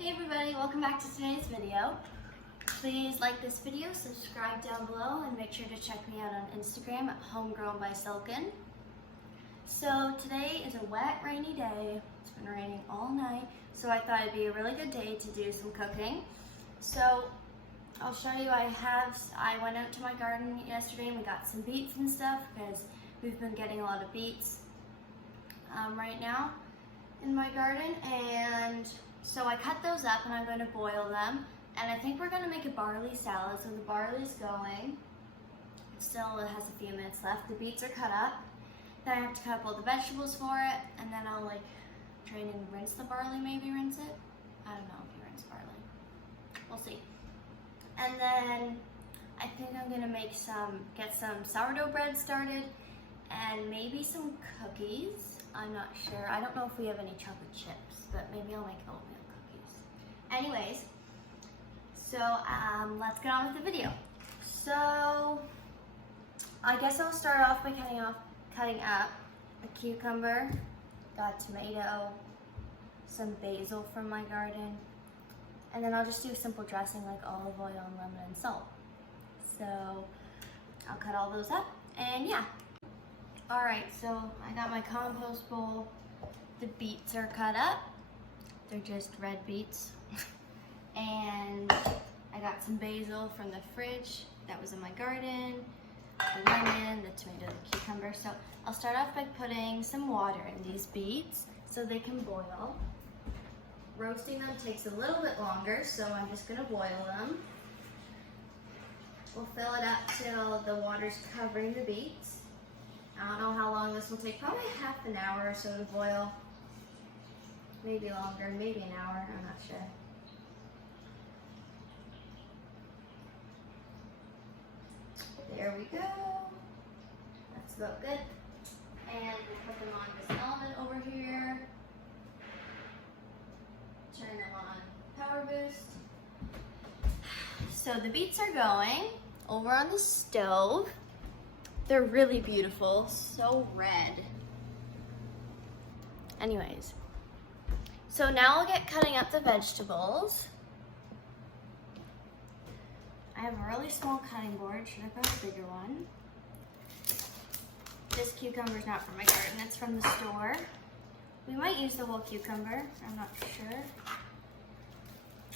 Hey everybody, welcome back to today's video. Please like this video, subscribe down below, and make sure to check me out on Instagram at Homegrown by Silken. So today is a wet, rainy day. It's been raining all night, so I thought it'd be a really good day to do some cooking. So I'll show you, I went out to my garden yesterday and we got some beets and stuff because we've been getting a lot of beets right now in my garden, and so I cut those up and I'm going to boil them, and I think we're going to make a barley salad. So the barley's going, still it has a few minutes left. The beets are cut up, then I have to cut up all the vegetables for it, and then I'll drain and rinse the barley, maybe rinse it. I don't know if you rinse barley. We'll see. And then I think I'm going to get some sourdough bread started and maybe some cookies. I'm not sure. I don't know if we have any chocolate chips, but maybe I'll make oatmeal cookies. Anyways, so let's get on with the video. So I guess I'll start off by cutting up a cucumber, got tomato, some basil from my garden, and then I'll just do a simple dressing like olive oil and lemon and salt. So I'll cut all those up, and yeah. Alright, so I got my compost bowl. The beets are cut up. They're just red beets. And I got some basil from the fridge that was in my garden, the lemon, the tomato, the cucumber. So I'll start off by putting some water in these beets so they can boil. Roasting them takes a little bit longer, so I'm just gonna boil them. We'll fill it up till the water's covering the beets. I don't know how long this will take, probably half an hour or so to boil. Maybe longer, maybe an hour, I'm not sure. There we go. That's about good. And we'll put them on this element over here. Turn them on power boost. So the beets are going over on the stove. They're really beautiful, so red. Anyways, so now I'll get cutting up the vegetables. I have a really small cutting board. Should I got a bigger one? This cucumber's not from my garden, it's from the store. We might use the whole cucumber, I'm not sure.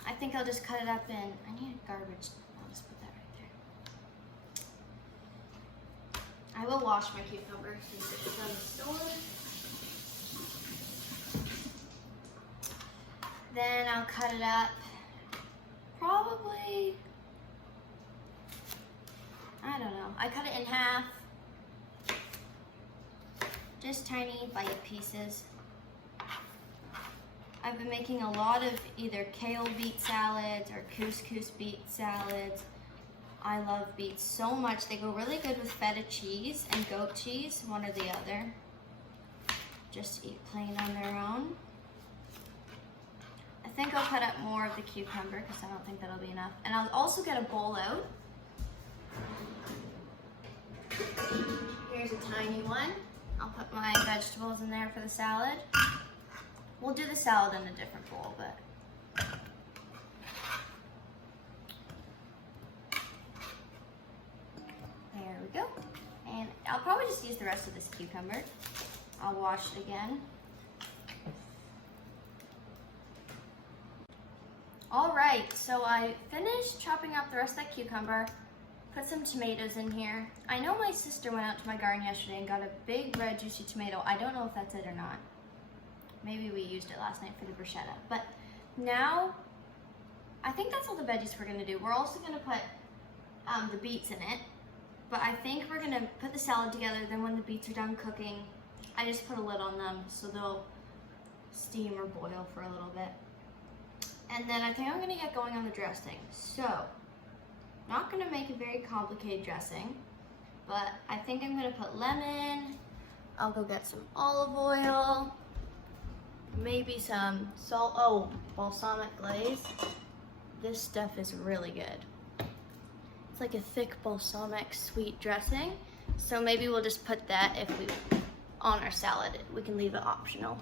I think I'll just cut it up in, I need garbage. I'll just put that right there. I will wash my cucumber since it's from the store. Then I'll cut it up probably, I don't know. I cut it in half, just tiny bite pieces. I've been making a lot of either kale beet salads or couscous beet salads. I love beets so much. They go really good with feta cheese and goat cheese, one or the other. Just eat plain on their own. I think I'll cut up more of the cucumber because I don't think that'll be enough. And I'll also get a bowl out. Here's a tiny one. I'll put my vegetables in there for the salad. We'll do the salad in a different bowl, but there we go. And I'll probably just use the rest of this cucumber. I'll wash it again. All right, so I finished chopping up the rest of that cucumber, put some tomatoes in here. I know my sister went out to my garden yesterday and got a big red juicy tomato. I don't know if that's it or not. Maybe we used it last night for the bruschetta. But now, I think that's all the veggies we're gonna do. We're also gonna put the beets in it. But I think we're gonna put the salad together, then when the beets are done cooking, I just put a lid on them so they'll steam or boil for a little bit. And then I think I'm gonna get going on the dressing. So, not gonna make a very complicated dressing, but I think I'm gonna put lemon, I'll go get some olive oil, maybe some salt, oh, balsamic glaze. This stuff is really good. It's like a thick balsamic sweet dressing. So maybe we'll just put that on our salad. We can leave it optional.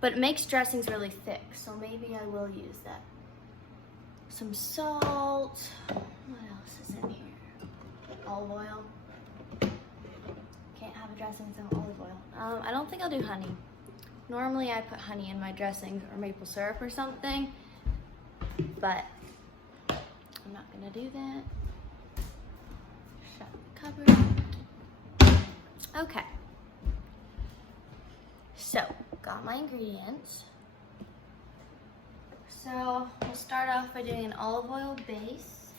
but it makes dressings really thick, so maybe I will use that. Some salt. What else is in here? Olive oil. Can't have a dressing without olive oil. I don't think I'll do honey. Normally I put honey in my dressing or maple syrup or something, but I'm not gonna do that. Shut the cupboard. Okay. So, got my ingredients. So, we'll start off by doing an olive oil base.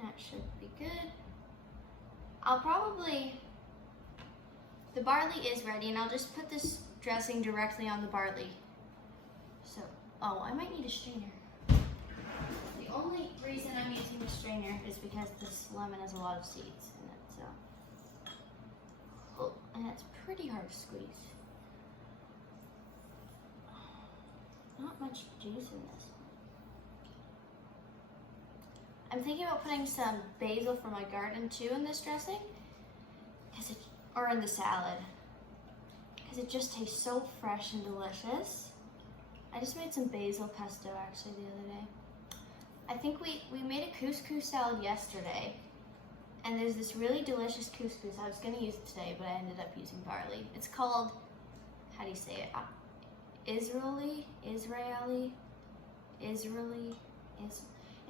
That should be good. The barley is ready, and I'll just put this dressing directly on the barley. So, oh, I might need a strainer. The only reason I'm using the strainer is because this lemon has a lot of seeds in it, so. Oh, and it's pretty hard to squeeze. Not much juice in this. I'm thinking about putting some basil from my garden too in this dressing, or in the salad, because it just tastes so fresh and delicious. I just made some basil pesto actually the other day. I think we made a couscous salad yesterday, and there's this really delicious couscous. I was gonna use it today, but I ended up using barley. It's called, how do you say it? Israeli. It's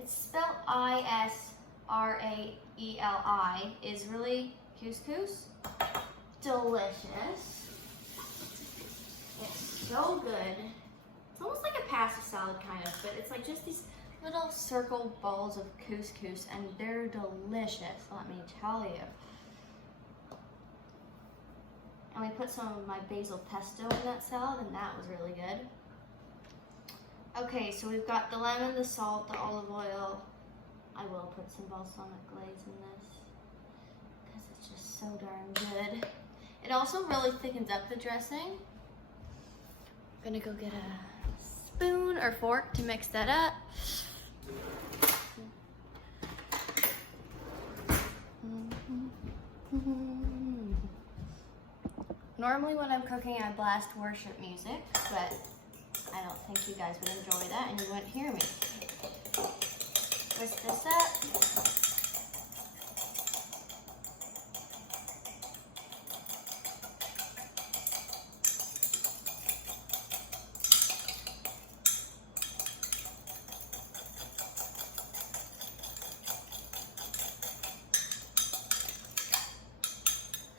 spelled I-S-R-A-E-L-I, Israeli couscous. Delicious. It's so good. It's almost like a pasta salad kind of, but it's like just these little circle balls of couscous, and they're delicious, let me tell you. And we put some of my basil pesto in that salad, and that was really good. Okay, so we've got the lemon, the salt, the olive oil. I will put some balsamic glaze in this because it's just so darn good. It also really thickens up the dressing. I'm gonna go get a spoon or fork to mix that up. Normally when I'm cooking, I blast worship music, but I don't think you guys would enjoy that and you wouldn't hear me. Whisk this up.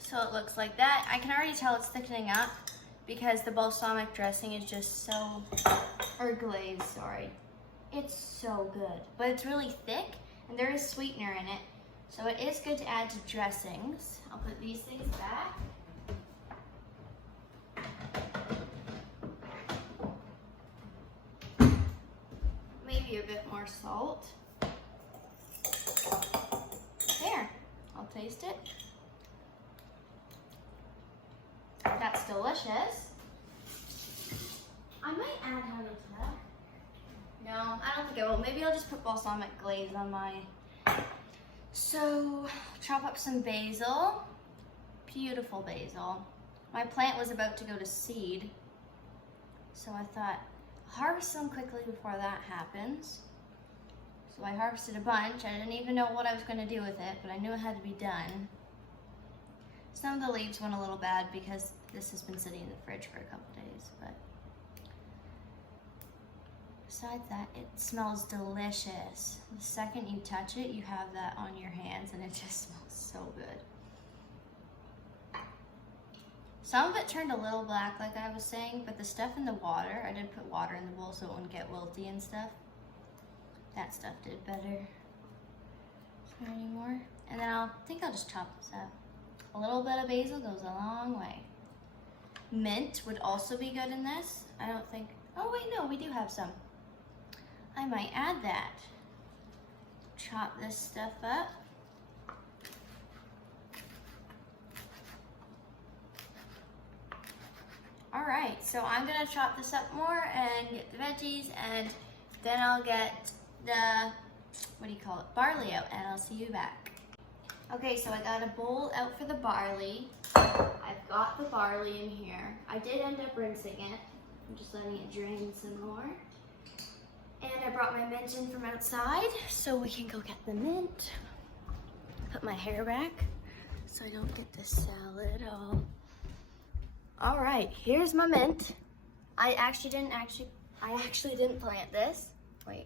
So it looks like that. I can already tell it's thickening up because the balsamic dressing is just so, or glaze, sorry. It's so good, but it's really thick and there is sweetener in it. So it is good to add to dressings. I'll put these things back. Maybe a bit more salt. There, I'll taste it. That's delicious. I might add honey to that. No, I don't think I will. Maybe I'll just put balsamic glaze on my. So, chop up some basil. Beautiful basil. My plant was about to go to seed, so I thought, harvest them quickly before that happens. So I harvested a bunch. I didn't even know what I was going to do with it, but I knew it had to be done. Some of the leaves went a little bad because this has been sitting in the fridge for a couple days, but besides that, it smells delicious. The second you touch it, you have that on your hands and it just smells so good. Some of it turned a little black like I was saying, but the stuff in the water, I did put water in the bowl so it wouldn't get wilty and stuff. That stuff did better. Is there any more? And then I think I'll just chop this up. A little bit of basil goes a long way. Mint would also be good in this. I don't think, oh wait, no, we do have some. I might add that. Chop this stuff up. All right, so I'm gonna chop this up more and get the veggies, and then I'll get the, what do you call it, barley out, and I'll see you back. Okay, so I got a bowl out for the barley. I've got the barley in here. I did end up rinsing it. I'm just letting it drain some more. And I brought my mint in from outside so we can go get the mint. Put my hair back so I don't get the salad all right, here's my mint. I actually didn't plant this. Wait.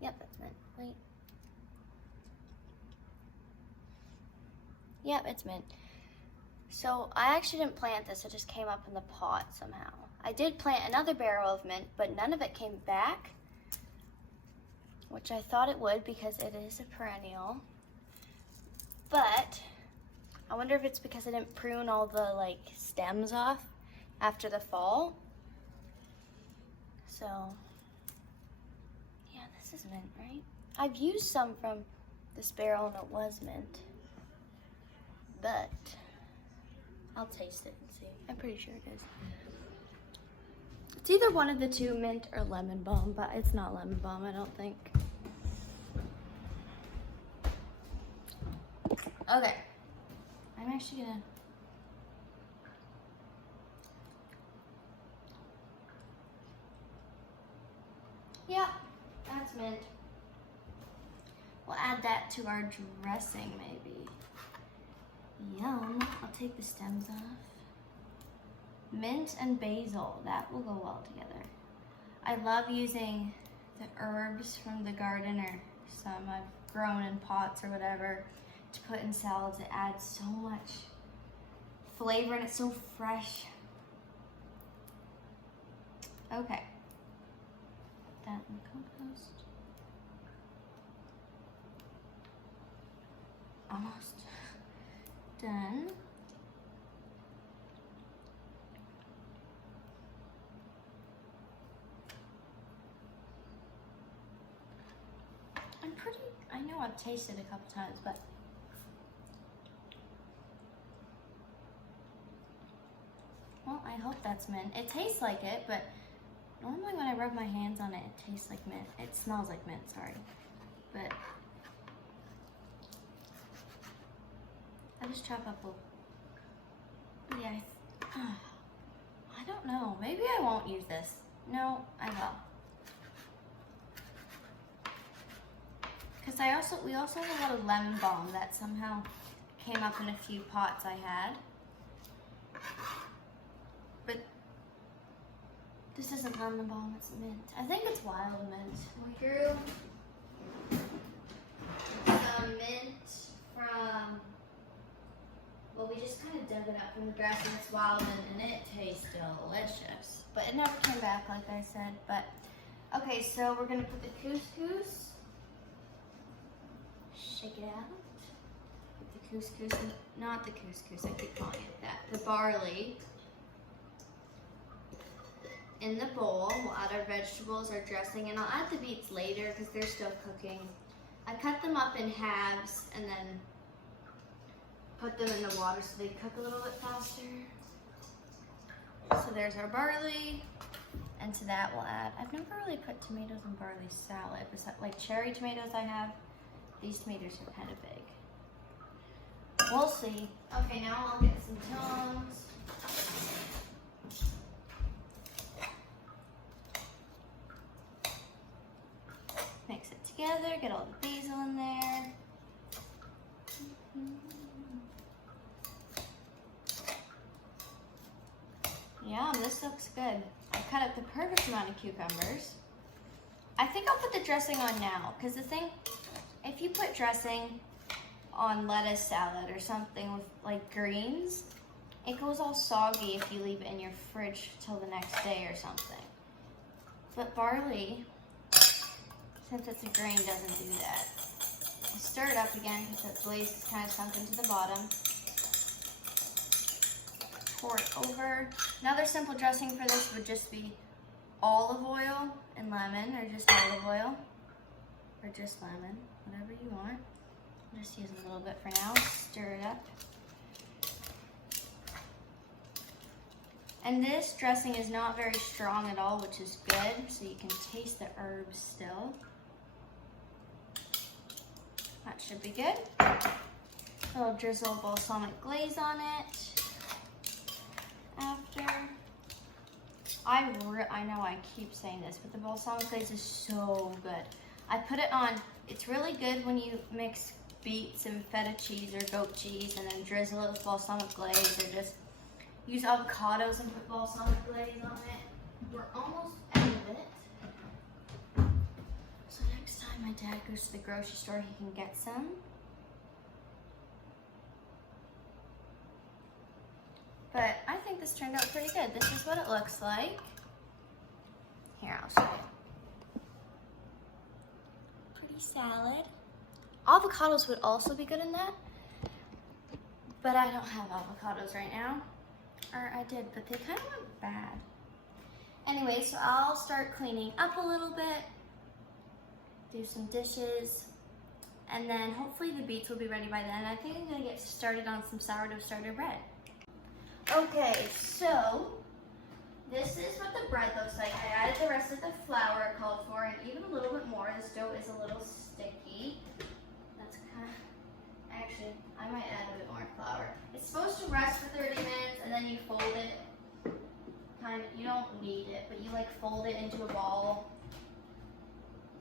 Yep, that's mint. Wait. Yep, it's mint. So I actually didn't plant this, it just came up in the pot somehow. I did plant another barrel of mint, but none of it came back, which I thought it would because it is a perennial. But I wonder if it's because I didn't prune all the like stems off after the fall. So yeah, this is mint, right? I've used some from this barrel and it was mint, but I'll taste it and see. I'm pretty sure it is. It's either one of the two, mint or lemon balm, but it's not lemon balm, I don't think. Okay, I'm actually gonna. Yeah, that's mint. We'll add that to our dressing maybe. Yum, I'll take the stems off. Mint and basil, that will go well together. I love using the herbs from the garden or some I've grown in pots or whatever to put in salads. It adds so much flavor and it's so fresh. Okay. Put that in the compost. Almost done. I know I've tasted a couple times, but well, I hope that's mint. It tastes like it, but normally when I rub my hands on it, it tastes like mint. It smells like mint, sorry. But I just chop up a, yeah, I don't know. Maybe I won't use this. No, I will. Because we also have a lot of lemon balm that somehow came up in a few pots I had. But this isn't lemon balm, it's mint. I think it's wild mint. We grew some mint from, well, we just kind of dug it up from the grass and it's wild mint and it tastes delicious. But it never came back like I said. But okay, so we're gonna put the couscous. Shake it out. Put the couscous, not the couscous, I keep calling it that. The barley in the bowl. We'll add our vegetables, our dressing, and I'll add the beets later because they're still cooking. I cut them up in halves and then put them in the water so they cook a little bit faster. So there's our barley. And to that we'll add, I've never really put tomatoes in barley salad. Besides, like cherry tomatoes I have. These tomatoes are kind of big. We'll see. Okay, now I'll get some tongs. Mix it together, get all the basil in there. Yum, this looks good. I cut up the perfect amount of cucumbers. I think I'll put the dressing on now, because the thing, if you put dressing on lettuce salad or something with like greens, it goes all soggy if you leave it in your fridge till the next day or something. But barley, since it's a grain, doesn't do that. I stir it up again because the glaze is kind of sunk into the bottom. Pour it over. Another simple dressing for this would just be olive oil and lemon, or just olive oil, or just lemon, whatever you want. I'm just using a little bit for now. Stir it up. And this dressing is not very strong at all, which is good, so you can taste the herbs still. That should be good. A little drizzle of balsamic glaze on it. After, I know I keep saying this, but the balsamic glaze is so good. I put it on, it's really good when you mix beets and feta cheese or goat cheese and then drizzle it with balsamic glaze, or just use avocados and put balsamic glaze on it. We're almost out of it. So next time my dad goes to the grocery store, he can get some. But I think this turned out pretty good. This is what it looks like. Here, I'll show you. Pretty salad. Avocados would also be good in that, but I don't have avocados right now. Or I did, but they kind of went bad. Anyway, so I'll start cleaning up a little bit, do some dishes, and then hopefully the beets will be ready by then. I think I'm gonna get started on some sourdough starter bread. Okay, so this is what the bread looks like. I added the rest of the flour it called for, and even a little bit more. This dough is a little sticky. That's kind of, actually, I might add a bit more flour. It's supposed to rest for 30 minutes, and then you fold it. You don't knead it, but you like fold it into a ball.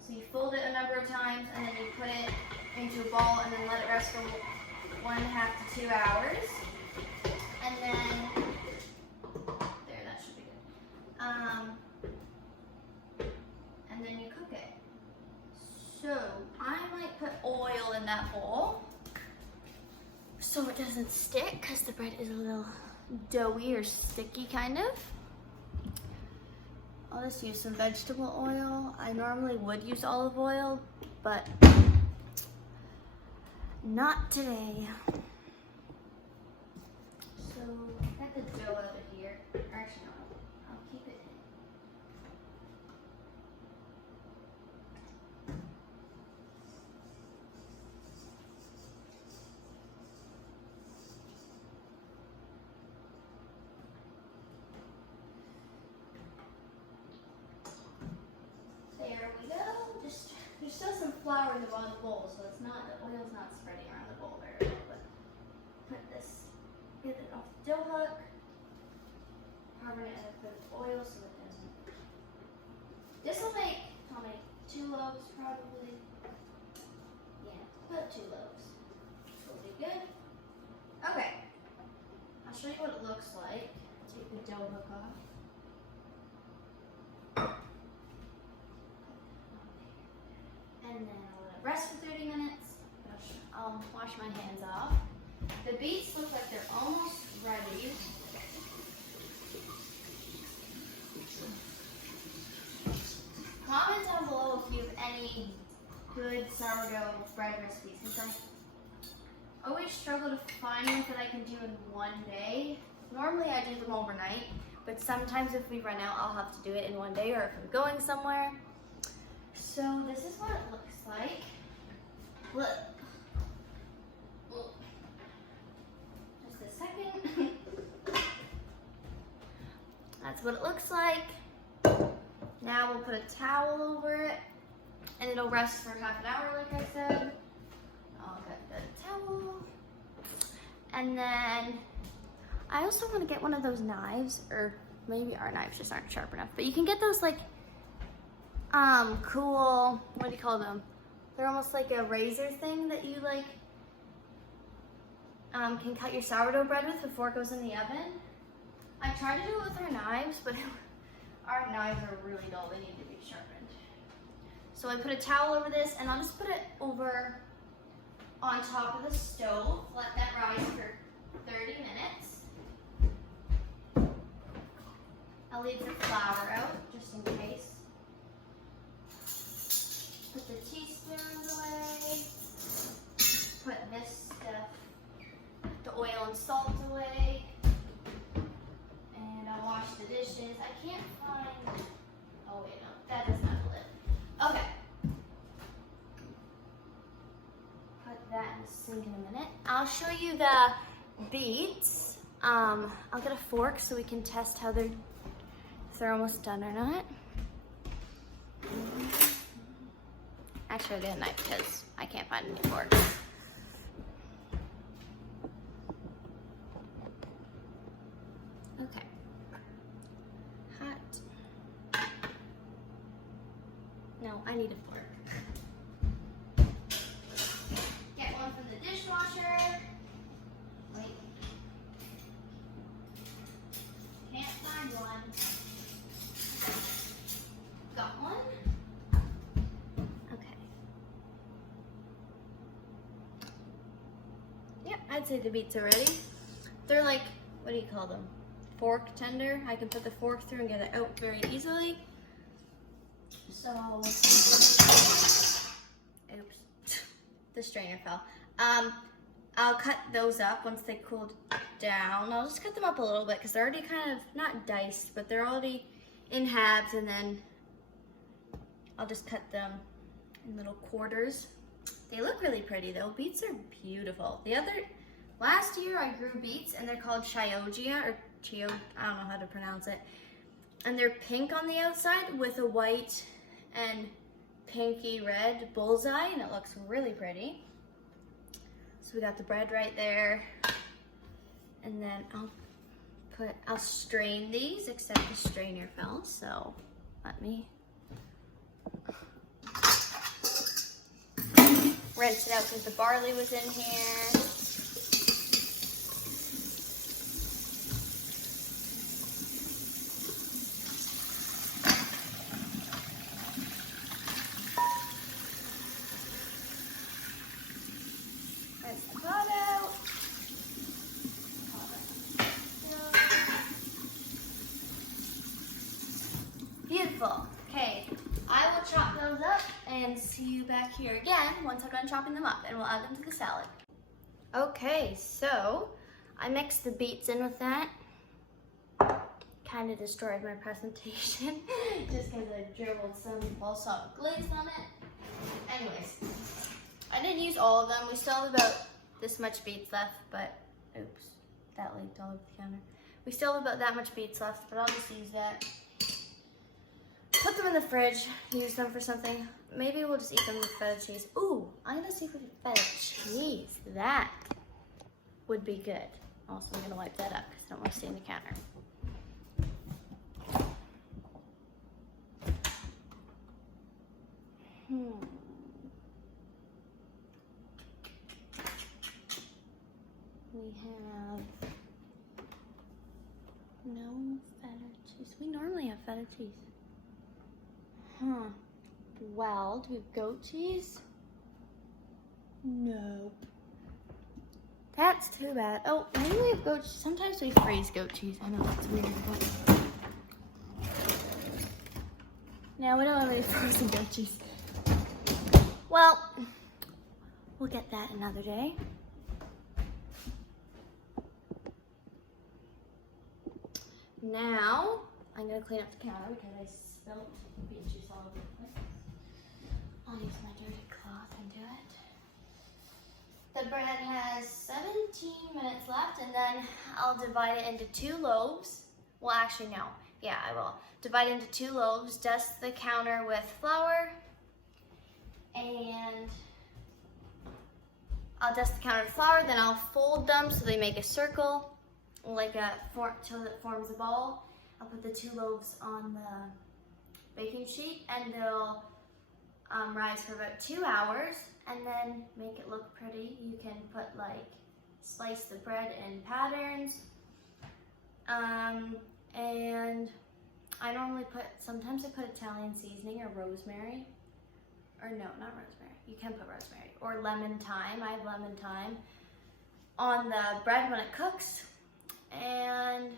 So you fold it a number of times, and then you put it into a ball, and then let it rest for 1.5 to 2 hours. And then, there, that should be good. And then you cook it. So, I might put oil in that bowl so it doesn't stick, because the bread is a little doughy or sticky kind of. I'll just use some vegetable oil. I normally would use olive oil, but not today. So, get the dough out of here. Actually, no, I'll keep it in. There we go. Just, there's still some flour in the bottom of the bowl, so it's not, the oil's not spreading around the bowl very well, but put this, get it off the dough hook, cover it in a bit of oil so it doesn't. This will make, I'll make 2 loaves probably. Yeah, put 2 loaves. Will be good. Okay, I'll show you what it looks like. Take the dough hook off. And then I'll let it rest for 30 minutes. I'll wash my hands off. The beets look like they're almost ready. Comment down below if you have any good sourdough bread recipes, because I always struggle to find ones that I can do in one day. Normally I do them overnight, but sometimes if we run out, I'll have to do it in one day, or if I'm going somewhere. So this is what it looks like. Look. Just a second. That's what it looks like. Now we'll put a towel over it, and it'll rest for half an hour, like I said. I'll get the towel. And then I also want to get one of those knives, or maybe our knives just aren't sharp enough, but you can get those like cool, what do you call them? They're almost like a razor thing that you like can cut your sourdough bread with before it goes in the oven. I tried to do it with our knives, but our knives are really dull. They need to be sharpened. So I put a towel over this, and I'll just put it over on top of the stove. Let that rise for 30 minutes. I'll leave the flour out just in case. Put the teaspoons away. Put this stuff, the oil and salt away. And I'll wash the dishes. I can't find, oh wait, no, that doesn't have a lid. Okay. Put that in the sink in a minute. I'll show you the beets. I'll get a fork so we can test how if they're almost done or not. Actually, I'll get a knife because I can't find any forks. Okay. Hot. No, I need a fork. Get one from the dishwasher. Wait. Can't find one. Got one? Okay. Yep, I'd say the beets are ready. They're like, what do you call them? Fork tender. I can put the fork through and get it out very easily. So, oops, the strainer fell. I'll cut those up once they cooled down. I'll just cut them up a little bit because they're already kind of, not diced, but they're already in halves, and then I'll just cut them in little quarters. They look really pretty though. Beets are beautiful. Last year I grew beets and they're called Chioggia or Chio, I don't know how to pronounce it. And they're pink on the outside with a white and pinky red bullseye, and it looks really pretty. So we got the bread right there. And then I'll strain these, except the strainer fell, so let me rinse it out because the barley was in here. Rinse the pot out. Beautiful. Okay, I will chop those up and see you back here again once I'm done chopping them up, and we'll add them to the salad. Okay, so I mixed the beets in with that. Kind of destroyed my presentation just because I dribbled some balsamic glaze on it. Anyways, I didn't use all of them. We still have about this much beets left, but oops, that leaked all over the counter. We still have about that much beets left, but I'll just use that. Put them in the fridge, use them for something. Maybe we'll just eat them with feta cheese. Ooh, I'm gonna see if we can feta cheese. That would be good. Also, I'm gonna wipe that up because I don't want to stay in the counter. We have no feta cheese. We normally have feta cheese. Well, do we have goat cheese? Nope. That's too bad. Oh, maybe we have goat cheese. Sometimes we freeze goat cheese. I know that's weird, but no, we don't have any frozen goat cheese. Well, we'll get that another day. Now, I'm gonna clean up the counter because I spilled beet juice all over the place. I'll use my dirty cloth and do it. The bread has 17 minutes left, and then I'll divide it into 2 loaves. Well, actually, no. Yeah, I will. Divide it into 2 loaves, dust the counter with flour, and I'll dust the counter with flour, then I'll fold them so they make a circle, like till it forms a ball. I'll put the 2 loaves on the baking sheet, and they'll rise for about 2 hours, and then make it look pretty. You can put slice the bread in patterns, and I normally sometimes I put Italian seasoning or rosemary, or no, not rosemary. You can put rosemary, or lemon thyme. I have lemon thyme on the bread when it cooks, and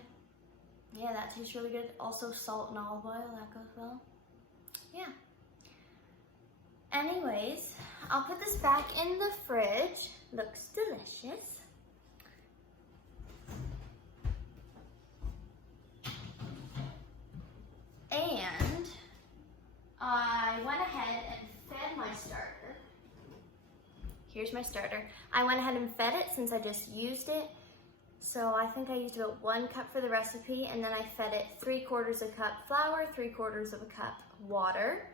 yeah, that tastes really good. Also salt and olive oil, that goes well. Yeah. Anyways, I'll put this back in the fridge. Looks delicious. And I went ahead and fed my starter. Here's my starter. I went ahead and fed it since I just used it. So I think I used about 1 cup for the recipe, and then I fed it 3/4 a cup flour, 3/4 of a cup water.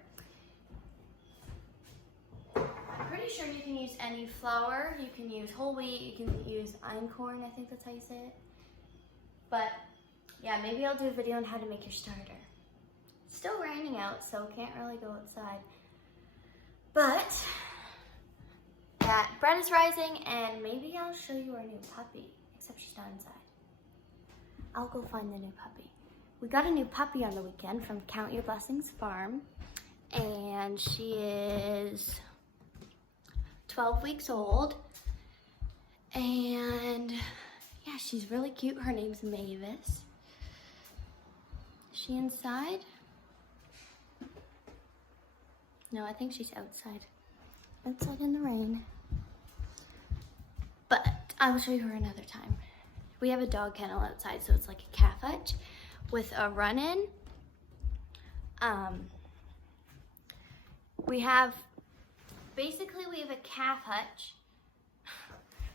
I'm pretty sure you can use any flour. You can use whole wheat, you can use einkorn, I think that's how you say it. But yeah, yeah, maybe I'll do a video on how to make your starter. It's still raining out, so can't really go outside. But yeah, bread is rising, and maybe I'll show you our new puppy, except she's not inside. I'll go find the new puppy. We got a new puppy on the weekend from Count Your Blessings Farm, and she is 12 weeks old, and yeah, she's really cute. Her name's Mavis. Is she inside? No, I think she's outside. Outside in the rain. But I will show you her another time. We have a dog kennel outside, so it's like a calf hutch with a run-in. We have a calf hutch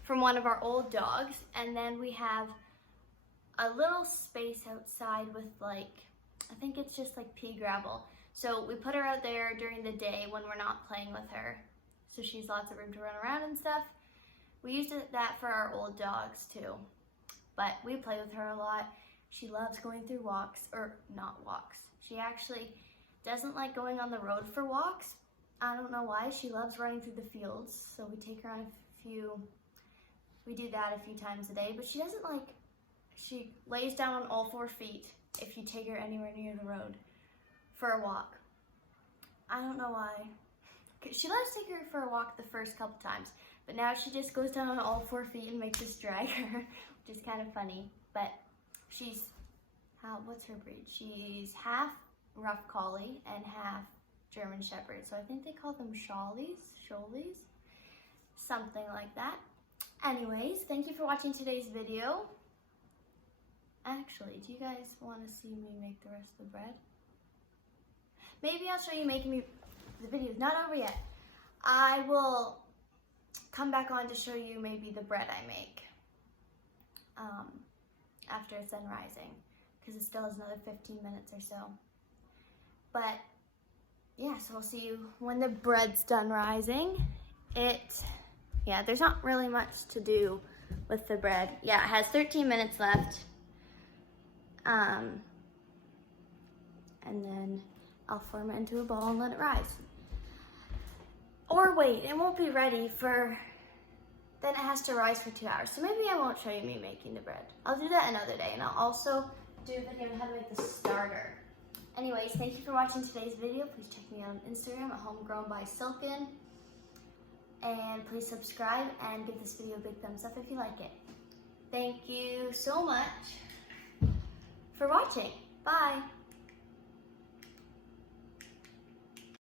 from one of our old dogs, and then we have a little space outside with like, I think it's just like pea gravel. So we put her out there during the day when we're not playing with her, so she's lots of room to run around and stuff. We used that for our old dogs too, but we play with her a lot. She loves going through walks, or not walks. She actually doesn't like going on the road for walks. I don't know why. She loves running through the fields, so we take her on we do that a few times a day, but she doesn't like, she lays down on all 4 feet if you take her anywhere near the road for a walk. I don't know why. She let us take her for a walk the first couple times, but now she just goes down on all 4 feet and makes us drag her, which is kind of funny. But she's, what's her breed? She's half rough collie and half German Shepherd. So I think they call them Shawlies, something like that. Anyways, thank you for watching today's video. Actually, do you guys want to see me make the rest of the bread? Maybe I'll show you making me, the video's not over yet. I will come back on to show you maybe the bread I make after it's done rising, because it still has another 15 minutes or so. But yeah, so we'll see you when the bread's done rising. Yeah, there's not really much to do with the bread. Yeah, it has 13 minutes left. And then I'll form it into a ball and let it rise. Or wait, it won't be ready for, then it has to rise for 2 hours. So maybe I won't show you me making the bread. I'll do that another day, and I'll also do a video on how to make the starter. Anyways, thank you for watching today's video. Please check me out on Instagram at Homegrown by Silken. And please subscribe and give this video a big thumbs up if you like it. Thank you so much for watching. Bye.